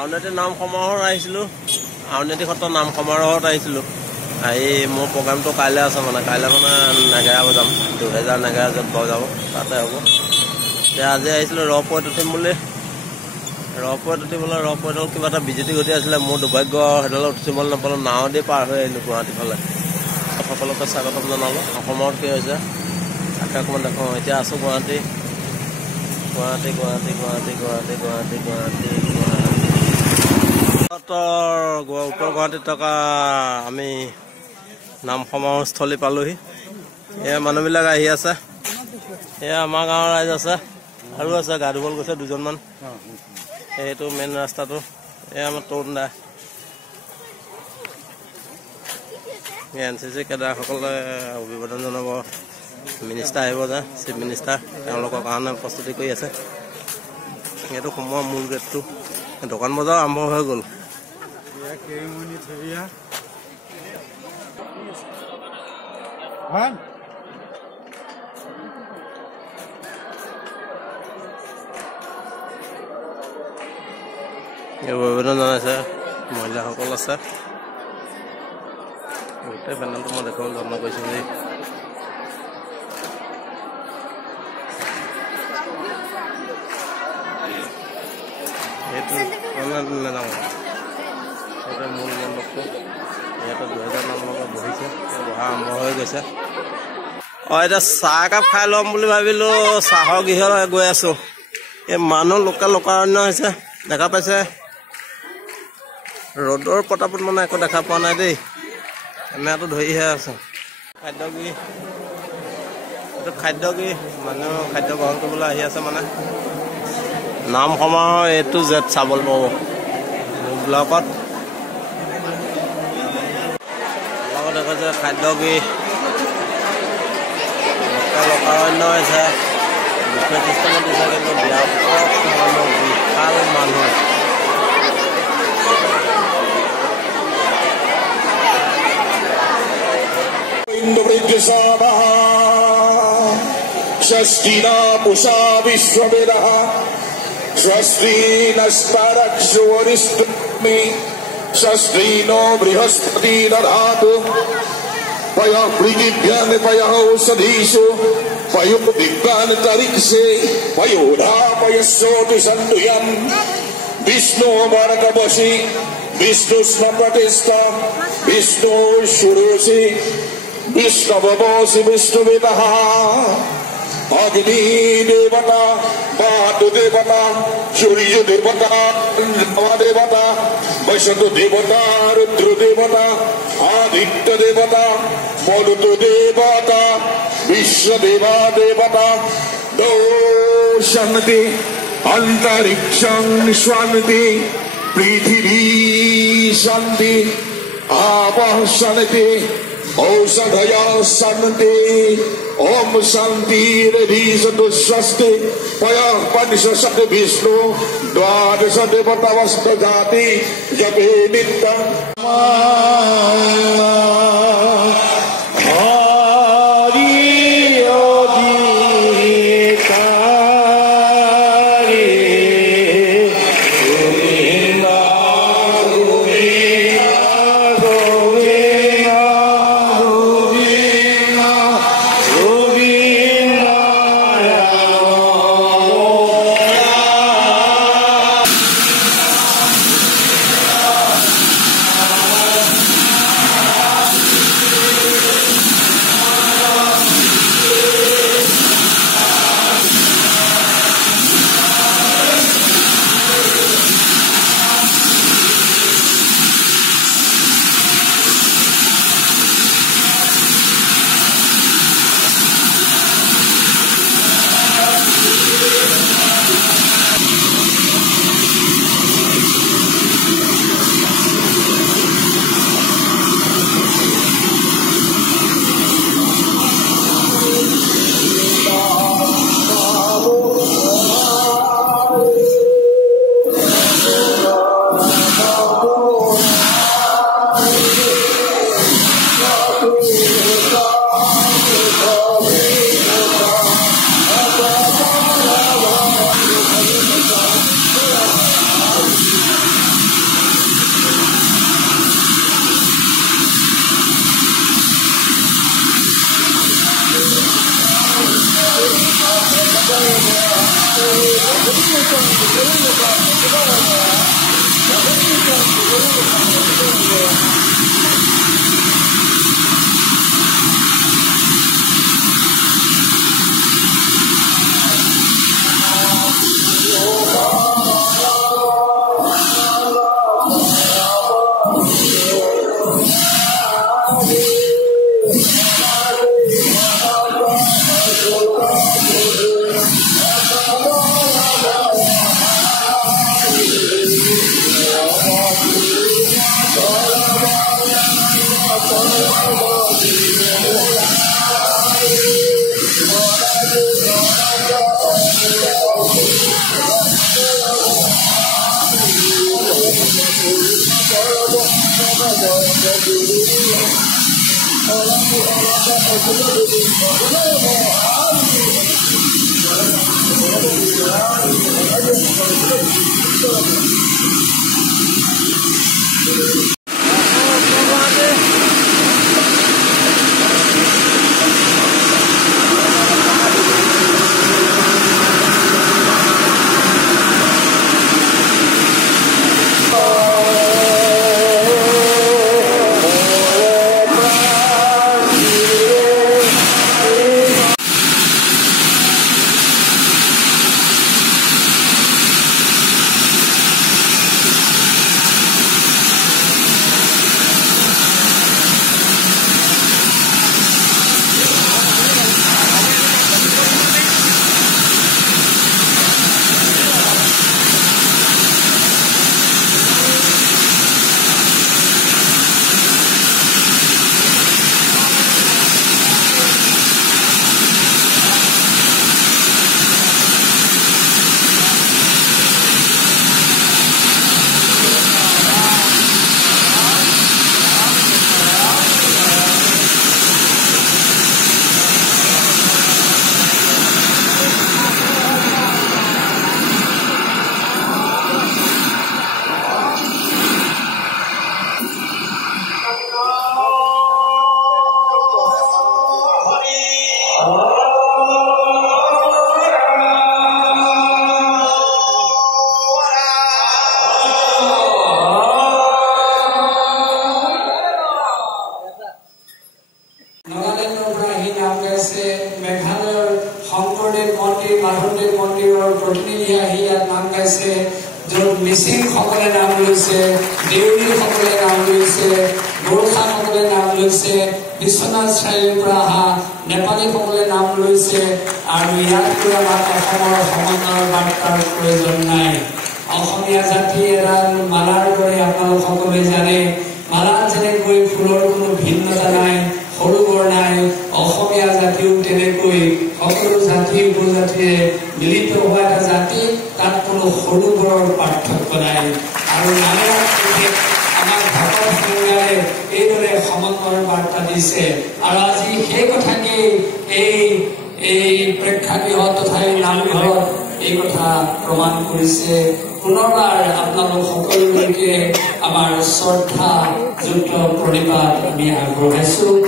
আউনীআটী নাম সমাৰোহত আহিছিলোঁ। আউনীআটী সত্ৰৰ নাম সমাৰোহত আহিছিলোঁ। আহি মোৰ প্ৰগ্ৰামটো কাইলৈ আছে কাইলৈ নেগেৰা বজাম 2000 নেগেৰা য'ত বজাব তাতে হ'ব। এতিয়া আজি আহিছিলোঁ ৰপৱেত উঠিম বুলি। ৰপৱেত উঠিবলৈ ৰপৱেটত কিবা এটা বিজুতি ঘটি আছিলে। মোৰ দুৰ্ভাগ্য সেইডালত উঠিবলৈ নাপালোঁ। নাও দি পাৰ হৈ আহিলোঁ গুৱাহাটী ফালে। সকলোকে স্বাগতম জনালোঁ। অসমত কি হৈছে তাকে অকণমান দেখুৱাওঁ। এতিয়া আছোঁ গুৱাহাটী উত্তৰ গুৱাহাটীত থকা আমি নাম সমাৰোহস্থলী পালোহি। এয়া মানুহবিলাক আহি আছে। এয়া আমাৰ গাঁৱৰ ৰাইজ আছে আৰু আছে গা ধুবলৈ গৈছে দুজনমান। এইটো মেইন ৰাস্তাটো। এয়া আমাৰ তৰুণ দা, NCC কেডাৰসকলে অভিবাদন জনাব। মিনিষ্টাৰ আহিব যে চিফ মিনিষ্টাৰ, তেওঁলোকৰ কাৰণে প্ৰস্তুতি কৰি আছে। এইটো সোমোৱা মূল গেটটো। দোকান বজাৰ আৰম্ভ হৈ গ'ল। অভিবাদন জনাইছে মহিলাসকল আছে। গোটেই পেনেলটো মই দেখুৱাবলৈ যত্ন কৰিছোঁ যে এইটো নাযাওঁ। এইটো মূল মণ্ডপটো। ইয়াতে 2000 মান লগত বহিছে। বহা আৰম্ভ হৈ গৈছে। এতিয়া চাহ একাপ খাই ল'ম বুলি ভাবিলোঁ। চাহৰ গৃহত গৈ আছোঁ। এই মানুহ লোকেল লোকাৰণ্য হৈছে দেখা পাইছে। ৰ'দৰ প্ৰতাপত একো দেখা পোৱা নাই দেই। কেমেৰাটো ধৰিহে আছে। খাদ্যগৃহ, এইটো খাদ্যগৃহ। মানুহ খাদ্য গ্ৰহণ কৰিবলৈ আহি আছে নাম সমাৰোহ A to Z চাবলৈ পাব ব্লকত। দেখা যায় খাদ্যগৃহ, লোকেল লোকাৰণ্য হৈছে। বুফে চিষ্টেমত দিছে কিন্তু ব্যাপক মানুহ, বিশাল মানুহ। षष्ठीना पुषा विश्ववेदः स्वस्ति नस्तारक्षो वरिष्ठमि षष्ठी नो बृहस्पति दधातु पयो पृथिव्यान् पयो औषधीषु पयो दिव्यान् तरिक्षे पयो धापयस्योति सन्दुयम् विष्णु वर्गवशि विष्णु स्मप्रतिष्ठा विष्णु शुरूषि विष्णुवशि विष्णुवेदः अग्नि देवता वायु देवता सूर्य देवता नव देवता वसुदेव देवता रुद्र देवता आदित्य देवता मरुत देवता विश्वदेवा देवता दो शांति अंतरिक्षं शांति पृथ्वी शांति आपः शांति औषधया शांति ओम शांति रधीसतु स्वस्ति पय पंचशत विष्णु द्वादश देवता वस्त जाति जपे नित्यं পুনৰবাৰ আপোনালোক সকলোকে আমাৰ শ্ৰদ্ধা যুক্ত প্ৰণিপাত আমি আগবঢ়াইছো।